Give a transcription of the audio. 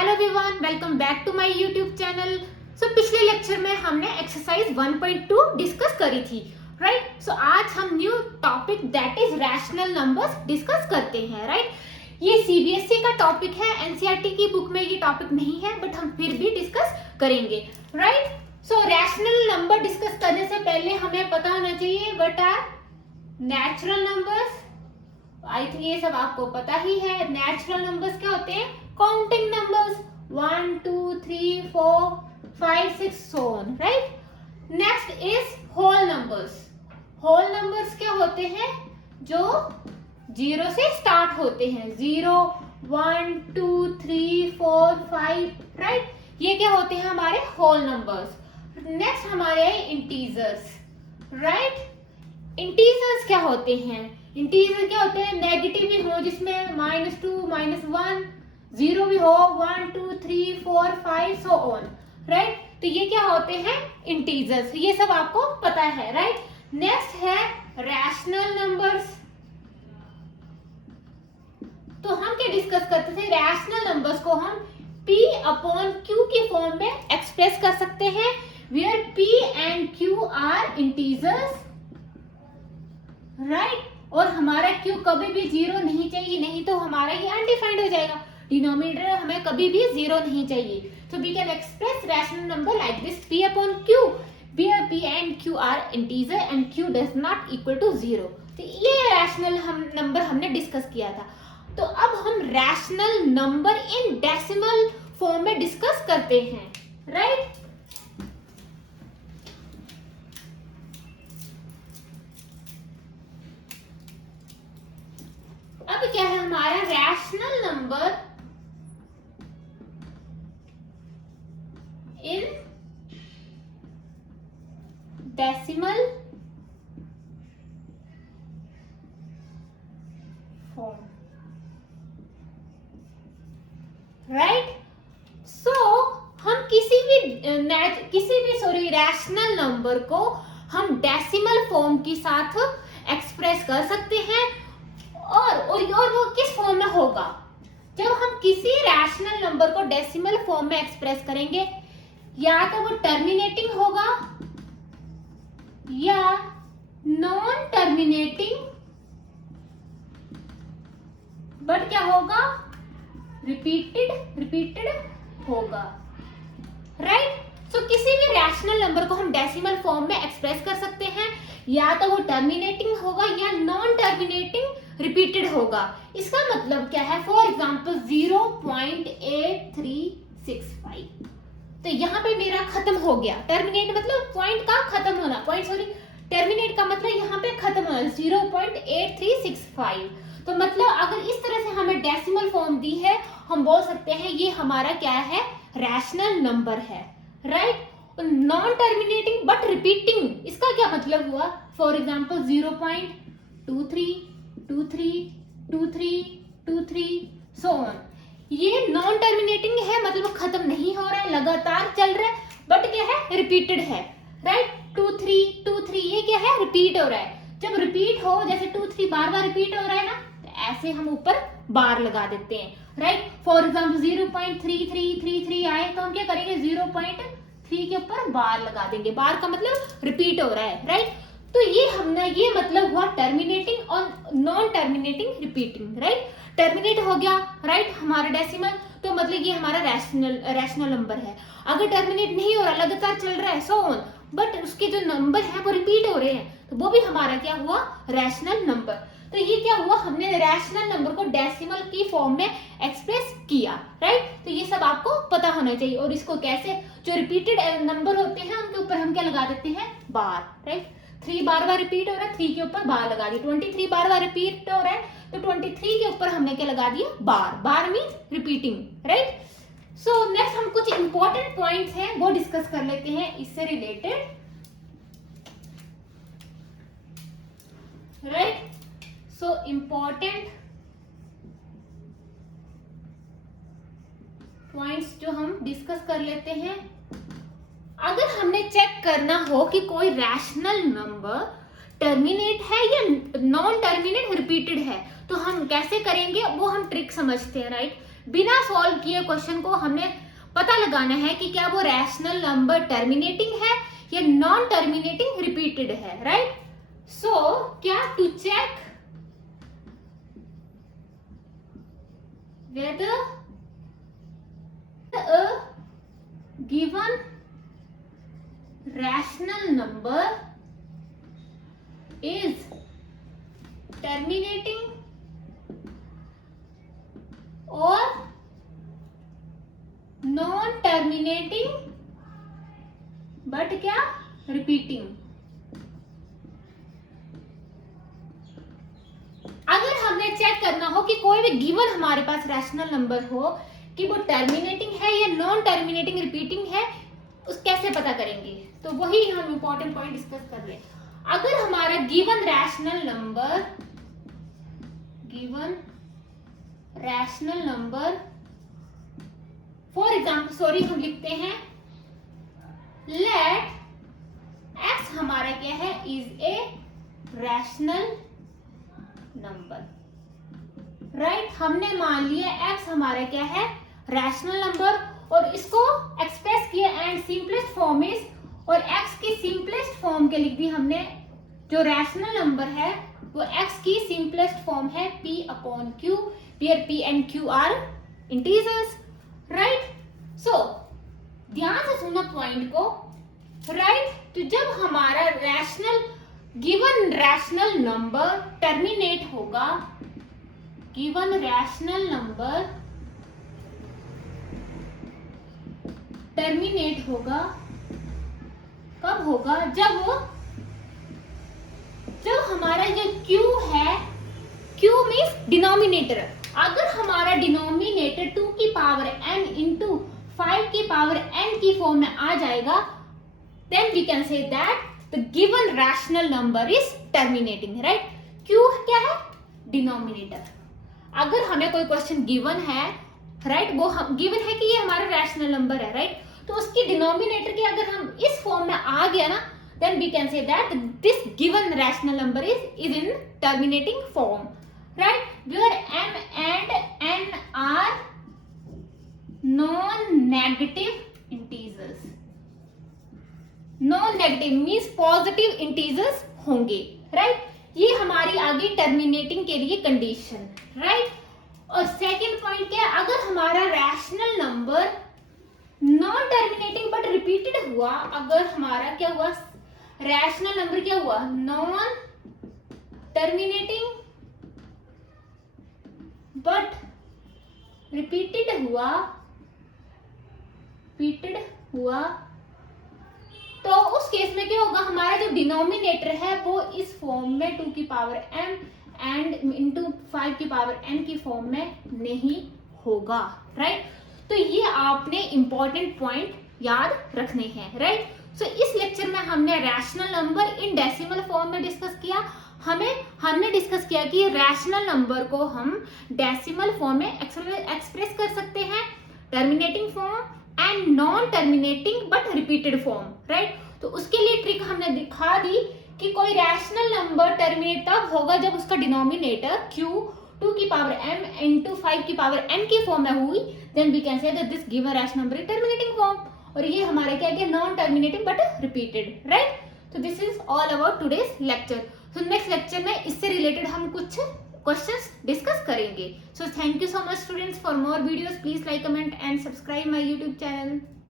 Hello everyone, welcome back to my YouTube channel. So पिछले lecture में हमने exercise 1.2 discuss करी थी, राइट। सो आज हम new topic that is rational numbers discuss करते हैं, राइट। ये सीबीएसई का टॉपिक है, एनसीईआरटी की बुक में ये टॉपिक नहीं है, बट हम फिर भी डिस्कस करेंगे, right. So rational number discuss करने से पहले हमें पता होना चाहिए what are natural numbers. I think ये सब आपको पता ही है। नेचुरल नंबर्स क्या होते हैं? Counting numbers 1 2 3 4 5 6 so on, right. Next is whole numbers. Whole numbers क्या होते हैं? जो जीरो से स्टार्ट होते हैं, 0 1 2 3 4 5, राइट। ये क्या होते हैं? हमारे होल नंबर्स। नेक्स्ट हमारे इंटीजर्स, राइट। इंटीजर्स क्या होते हैं? इंटीजर क्या होते हैं? नेगेटिव भी हो जिसमें -2 -1, 0 भी हो 1 2 3 4 5 so on, राइट। तो ये क्या होते हैं? इंटीजर्स। ये सब आपको पता है, राइट। नेक्स्ट है रैशनल नंबर्स। तो हम क्या डिस्कस करते थे? रैशनल नंबर्स को हम P/Q की फॉर्म में एक्सप्रेस कर सकते हैं, where P and Q are integers, right. और हमारा Q कभी भी 0 नहीं चाहिए, नहीं तो हमारा ये अनडिफाइंड हो जाएगा। डिनोमिनेटर हमें कभी भी 0 नहीं चाहिए। So we can express rational number like this: P/Q, where P and Q are integer and Q does not equal to 0. तो ये रैशनल नंबर हमने डिस्कस किया था। तो अब हम rational number in decimal form में डिस्कस करते हैं, राइट। अब क्या है हमारा rational number in decimal form, right. So हम किसी भी रैशनल नंबर को हम डेसिमल फॉर्म के साथ एक्सप्रेस कर सकते हैं। और वो किस फॉर्म में होगा? जब हम किसी रैशनल नंबर को डेसिमल फॉर्म में एक्सप्रेस करेंगे, या तो वो टर्मिनेटिंग होगा या नॉन टर्मिनेटिंग, बट क्या होगा? रिपीटेड होगा, राइट। सो किसी भी रैशनल नंबर को हम डेसिमल फॉर्म में एक्सप्रेस कर सकते हैं, या तो वो टर्मिनेटिंग होगा या नॉन टर्मिनेटिंग रिपीटेड होगा। इसका मतलब क्या है? फॉर एग्जाम्पल 0.8365, तो यहाँ पे मेरा खत्म हो गया। टर्मिनेट मतलब पॉइंट का खत्म होना, टर्मिनेट का मतलब यहाँ पे खत्म होना, 0.8365। तो मतलब अगर इस तरह से हमें डेसिमल फॉर्म दी है, हम बोल सकते हैं ये हमारा क्या है? रैशनल नंबर है, right. Non terminating but repeating, इसका क्या मतलब हुआ? For example 0.23232323 so on. ये नॉन टर्मिनेटिंग है, मतलब खत्म नहीं हो रहा है, लगातार चल रहा है, बट क्या है? रिपीटेड है, राइट। 2323 ये क्या है? रिपीट हो रहा है। जब रिपीट हो, जैसे 23 बार बार रिपीट हो रहा है ना, तो ऐसे हम ऊपर बार लगा देते हैं, राइट। फॉर एग्जाम्पल 0.3333 आए तो हम क्या करेंगे? 0.3 के ऊपर बार लगा देंगे। बार का मतलब रिपीट हो रहा है, राइट। तो ये मतलब हुआ टर्मिनेटिंग और non terminating repeating, right. Terminate हो गया, राइट, हमारा डेसिमल, तो मतलब ये हमारा रैशनल नंबर है। अगर टर्मिनेट नहीं हो रहा, लगातार चल रहा है, सो ऑन, बट उसके जो नंबर है वो रिपीट हो रहे हैं, तो वो भी हमारा क्या हुआ? Rational number. तो ये क्या हुआ? हमने रैशनल नंबर को डेसिमल की फॉर्म में एक्सप्रेस किया, राइट। तो ये सब आपको पता होना चाहिए। और इसको कैसे, जो रिपीटेड नंबर होते हैं उनके ऊपर हम क्या लगा देते हैं? बार, राइट। 3 बार बार रिपीट हो रहा है, 3 के ऊपर बार लगा दी। 23 बार बार रिपीट हो रहा है, तो 23 के ऊपर हमने क्या लगा दिया? Bar. Bar means repeating, right. So next हम कुछ इंपॉर्टेंट पॉइंट्स हैं वो डिस्कस कर लेते हैं इससे related, right. So important points जो हम डिस्कस कर लेते हैं। अगर हमने चेक करना हो कि कोई रैशनल नंबर टर्मिनेट है या नॉन टर्मिनेट रिपीटेड है, तो हम कैसे करेंगे? वो हम ट्रिक समझते हैं, राइट। बिना सॉल्व किए क्वेश्चन को हमने पता लगाना है कि क्या वो रैशनल नंबर टर्मिनेटिंग है या नॉन टर्मिनेटिंग रिपीटेड है, राइट। सो क्या to check whether a given rational number is terminating or non terminating but क्या repeating। अगर हमने चेक करना हो कि कोई भी गिवन हमारे पास रैशनल नंबर हो कि वो टर्मिनेटिंग है या नॉन टर्मिनेटिंग रिपीटिंग है, उस कैसे पता करेंगे, तो वही हम इंपॉर्टेंट पॉइंट डिस्कस कर रहे हैं। अगर हमारा given rational number for example हम लिखते हैं लेट x हमारा क्या है, is a rational number, right. हमने मान लिया x हमारा क्या है, रैशनल नंबर, और इसको एक्सप्रेस किया एंड सिंपलेस्ट फॉर्म इज, और x की सिंपलेस्ट फॉर्म के लिख दी हमने, जो रैशनल नंबर है वो x की सिंपलेस्ट फॉर्म है p upon q, where p and q are integers, right. So ध्यान से सुनना पॉइंट को, राइट। तो जब हमारा गिवन रैशनल नंबर टर्मिनेट होगा, गिवन रैशनल नंबर टर्मिनेट होगा, कब होगा, जब हमारा जो Q है, Q मीन्स डिनोमिनेटर, अगर हमारा डिनोमिनेटर 2 की पावर n इंटू 5 की पावर n की फॉर्म में आ जाएगा, then we can say that the given rational number is terminating, right। Q क्या है, डिनोमिनेटर। अगर हमें कोई क्वेश्चन गिवन है, राइट, वो हम गिवन है कि ये हमारा रैशनल नंबर है, राइट, तो उसकी डिनोमिनेटर की अगर हम इस फॉर्म में आ गया ना, then we can say that this given rational number is in terminating form, right, where m and n are non-negative integers, non negative means positive integers होंगे, राइट। ये हमारी आगे टर्मिनेटिंग के लिए कंडीशन, राइट। और सेकंड पॉइंट क्या है, अगर हमारा rational number non terminating but repeated हुआ, अगर हमारा क्या हुआ, रैशनल नंबर क्या हुआ, नॉन टर्मिनेटिंग बट रिपीटेड हुआ, तो उस केस में क्या होगा, हमारा जो डिनोमिनेटर है वो इस फॉर्म में 2 की पावर m एंड इंटू 5 की पावर n की फॉर्म में नहीं होगा, राइट। तो ये आपने इंपॉर्टेंट पॉइंट याद रखने हैं, राइट। सो इस लेक्चर में हमने rational number in decimal form में डिस्कस किया। हमने डिस्कस किया कि रैशनल नंबर को हम डेसिमल फॉर्म में एक्सप्रेस कर सकते हैं, terminating form and non terminating but repeated form, right. तो उसके लिए ट्रिक हमने दिखा दी कि कोई रैशनल नंबर टर्मिनेट तब होगा जब उसका डिनोमिनेटर q 2 की पावर m इंटू 5 की पावर n की फॉर्म में हुई, then we can say that this given rational number is terminating form, और ये हमारा क्या है, non terminating but repeated, right. तो this is all about today's lecture. So next lecture में इससे रिलेटेड हम कुछ क्वेश्चंस डिस्कस करेंगे। So thank you so much students. For more videos please like, comment and subscribe my YouTube channel.